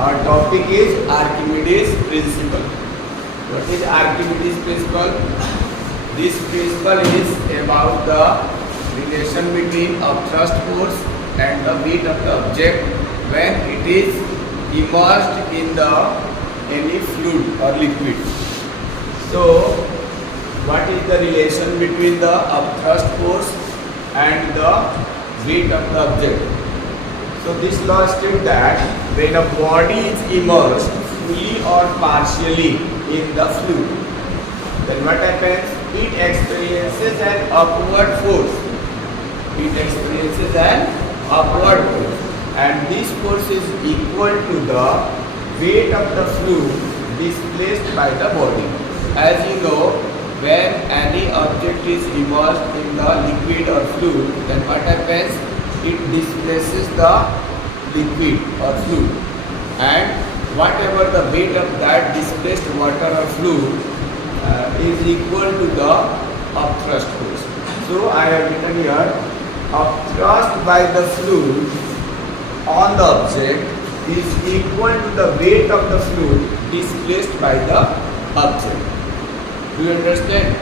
Our topic is Archimedes principle. What is Archimedes principle? This principle is about the relation between a thrust force and the weight of the object when it is immersed in the any fluid or liquid. So, what is the relation between the upthrust force and the weight of the object? So this law states that when a body is immersed fully or partially in the fluid, then what happens? It experiences an upward force. It experiences an upward force, and this force is equal to the weight of the fluid displaced by the body. As you know, when any object is immersed in the liquid or fluid, then what happens? It displaces the liquid or fluid, and whatever the weight of that displaced water or fluid is equal to the upthrust force. So I have written here, upthrust by the fluid on the object is equal to the weight of the fluid displaced by the object. Do you understand?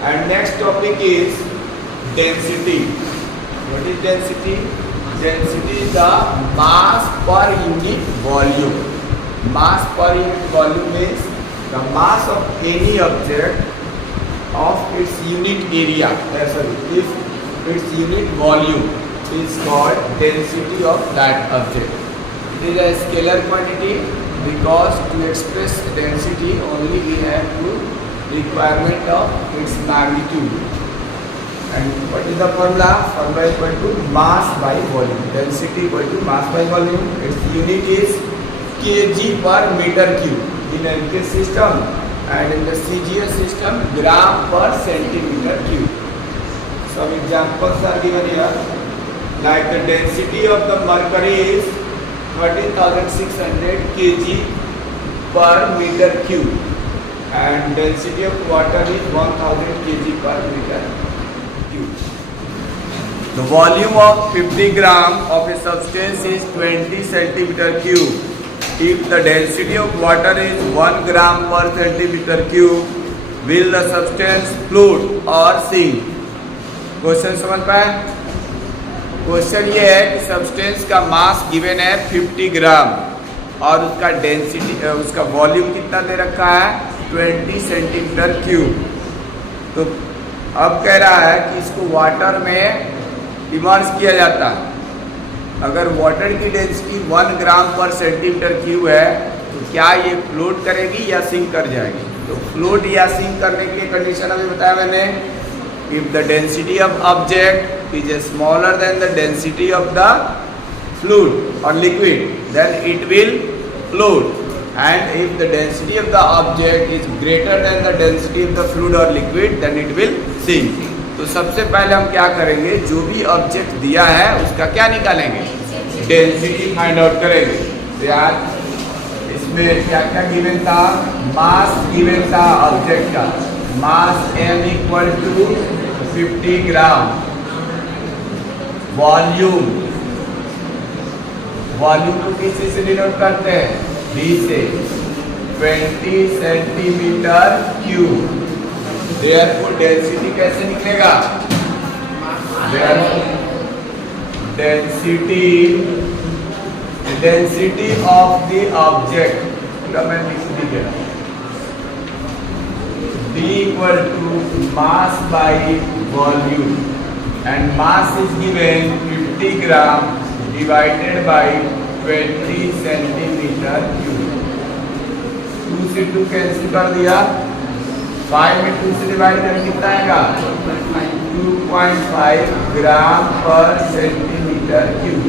And next topic is density. What is density? Density is the mass per unit volume. Mass per unit volume means the mass of any object of its unit area. If its unit volume is called density of that object. It is a scalar quantity because to express density only we have to requirement of its magnitude. And what is the formula? Formula is equal to mass by volume. Density equal to mass by volume. Its unit is kg per meter cube in NK system, and in the CGS system gram per centimeter cube. Some examples are given here. Like the density of the mercury is 13,600 kg per meter cube, and density of water is 1000 kg per meter cube. The volume of 50 gram of a substance is 20 centimeter cube. If the density of water is 1 gram per centimeter cube, will the substance float or sink? Question समझ पाए? Question ये है कि substance का mass given है 50 ग्राम और उसका density उसका वॉल्यूम कितना दे रखा है 20 सेंटीमीटर क्यूब. तो अब कह रहा है कि इसको वाटर में इमर्स किया जाता है. अगर वाटर की डेंसिटी 1 ग्राम पर सेंटीमीटर क्यूब है तो क्या ये फ्लोट करेगी या सिंक कर जाएगी? तो फ्लोट या सिंक करने के लिए कंडीशन अभी बताया मैंने. If the density of object is smaller than the density of the fluid or liquid, then it will float, and if the density of the object is greater than the density of the fluid or liquid, then it will sink. तो सबसे पहले हम क्या करेंगे? जो भी object दिया है उसका क्या निकालेंगे? डेंसिटी फाइंड आउट करेंगे. तो यार इसमें क्या क्या गिवन था? मास गिवन था ऑब्जेक्ट का. Mass m equal to 50 gram. Volume को किसी से डिनोट करते हैं? V से. 20 सेंटीमीटर क्यूब. देयरफॉर डेंसिटी कैसे निकलेगा? डेंसिटी ऑफ द ऑब्जेक्ट पूरा मैं लिख दिया. D equal to mass by volume, and mass is given 50 gram divided by 20 centimeter cube. 2 से 2 कैंसिल कर दिया. 5 में 2 से डिवाइड करें कितना आएगा? 2.5 ग्राम पर सेंटीमीटर क्यूब.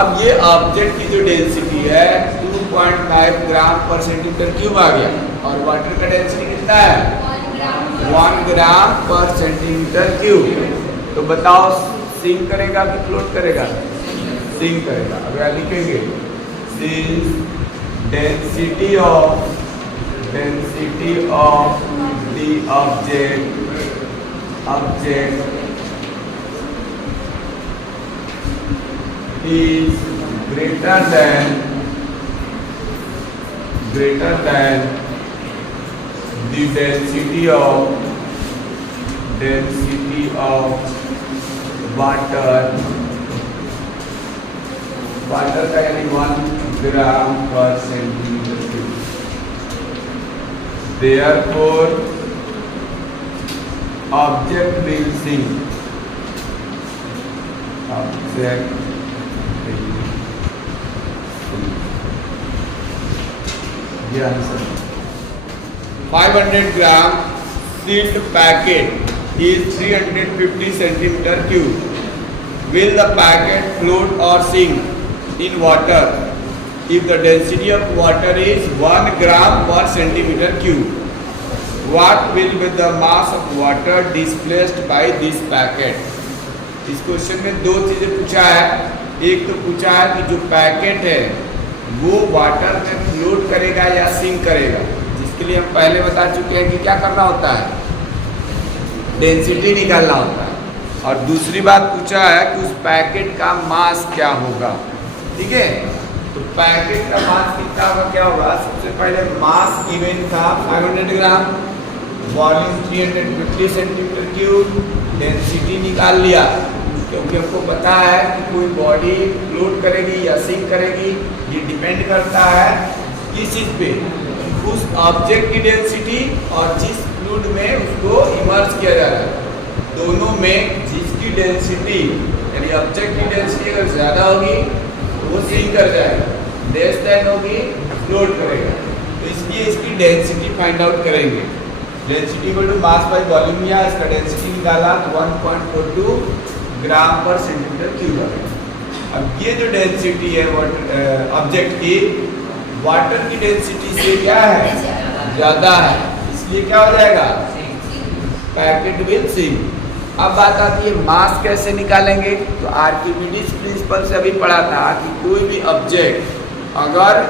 अब ये ऑब्जेक्ट की जो डेंसिटी है 2.5 ग्राम पर सेंटीमीटर क्यूब आ गया, और वाटर का डेंसिटी कितना है? 1 ग्राम पर सेंटीमीटर क्यूब. तो बताओ सिंक करेगा कि फ्लोट करेगा? सिंक करेगा. अब यहाँ लिखेंगे since density of the object is greater than the density of water का यानी 1 gram per centimeter cube. Therefore object will sink. ये answer 500 gram sealed packet is 350 centimeter cube. Will the packet float or sink in water if the density of water is 1 gram per centimeter cube? What will be the mass of water displaced by this packet? इस question में दो चीजें पूछा है. एक तो पूछा है कि जो पैकेट है वो वाटर में फ्लोट करेगा या सिंक करेगा, जिसके लिए हम पहले बता चुके हैं कि क्या करना होता है, डेंसिटी निकालना होता है. और दूसरी बात पूछा है कि उस पैकेट का मास क्या होगा. ठीक है, तो पैकेट का मास कितना होगा, क्या होगा. सबसे पहले मास गिवन था 500 ग्राम, वॉल्यूम 350 सेंटीमीटर क्यूब, डेंसिटी निकाल लिया. क्योंकि हमको पता है कि कोई बॉडी फ्लोट करेगी या सिंक करेगी, ये डिपेंड करता है किस चीज़ पे, उस ऑब्जेक्ट की डेंसिटी और जिस फ्लूइड में उसको इमर्ज किया जा रहा है. दोनों में जिसकी डेंसिटी यानी ऑब्जेक्ट की डेंसिटी अगर ज़्यादा होगी तो वो सिंक कर जाएगा, लेस देन होगी फ्लोट करेगा. तो इसलिए इसकी डेंसिटी फाइंड आउट करेंगे. Density equal to mass by volume, या इसका डेंसिटी निकाला तो 1.42 ग्राम पर सेंटीमीटर क्यूब आएगा. अब ये जो डेंसिटी है वाटर ऑब्जेक्ट की, वाटर की डेंसिटी से क्या है, ज़्यादा है, इसलिए क्या हो जाएगा, पैकेट विल सिंक. अब बात आती है मास कैसे निकालेंगे. तो आर्किमिडीज प्रिंसिपल से अभी पढ़ा था कि कोई भी ऑब्जेक्ट अगर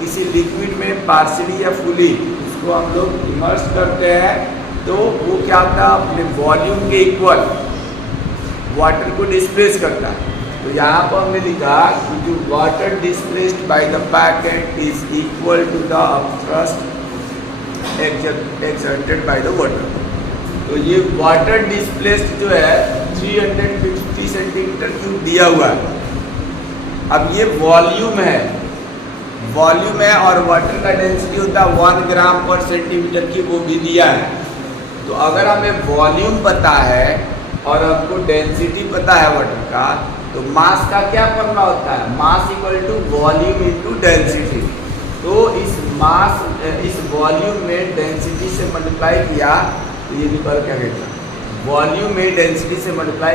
किसी लिक्विड में पार्शियली या फुली उसको हम लोग इमर्स करते हैं तो वो क्या होता है, अपने वॉल्यूम के इक्वल वाटर को डिस्प्लेस करता है. तो यहाँ पर हमने लिखा कि जो water displaced by the packet is equal to the thrust exerted by the water. तो ये वाटर डिस्प्लेस्ड जो है 350 सेंटीमीटर क्यूब दिया हुआ है. अब ये वॉल्यूम है और वाटर का डेंसिटी होता है 1 ग्राम पर सेंटीमीटर क्यूब, वो भी दिया है. तो अगर हमें वॉल्यूम पता है और हमको डेंसिटी पता है वाटर का, तो मास का क्या फॉर्मूला होता है, mass equal to volume into density. तो इस वॉल्यूम में डेंसिटी से मल्टीप्लाई किया तो ये निकल क्या कहता है, वॉल्यूम में डेंसिटी से मल्टीप्लाई